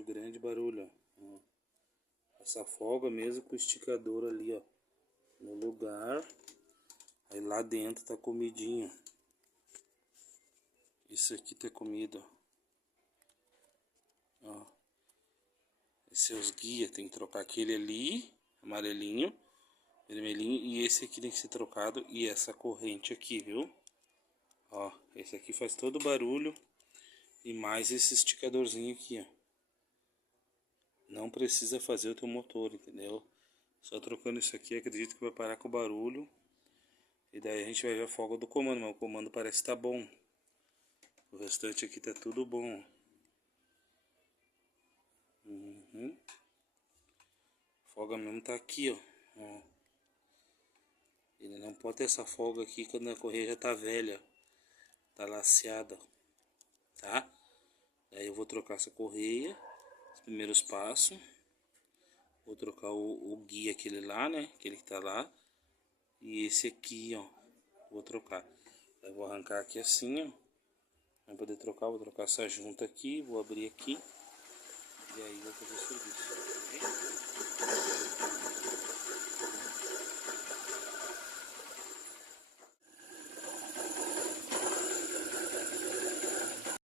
o grande barulho, ó. Essa folga mesmo com o esticador ali, ó, no lugar. Aí lá dentro tá comidinho. Isso aqui tá comida, ó. Esse é os guia, tem que trocar aquele ali, amarelinho, vermelhinho, e esse aqui tem que ser trocado, e essa corrente aqui, viu? Ó, esse aqui faz todo o barulho, e mais esse esticadorzinho aqui, ó. Não precisa fazer o teu motor, entendeu? Só trocando isso aqui, acredito que vai parar com o barulho. E daí a gente vai ver a folga do comando, mas o comando parece que tá bom. O restante aqui tá tudo bom. A folga mesmo tá aqui, ó. Ele não pode ter essa folga aqui quando a correia já tá velha. Tá laceada, tá? Daí eu vou trocar essa correia, os primeiros passos. Vou trocar o guia, aquele lá, né? Aquele que tá lá. E esse aqui, ó. Vou trocar. Eu vou arrancar aqui assim, ó. Pra poder trocar, vou trocar essa junta aqui. Vou abrir aqui. E aí vou fazer o serviço, ok?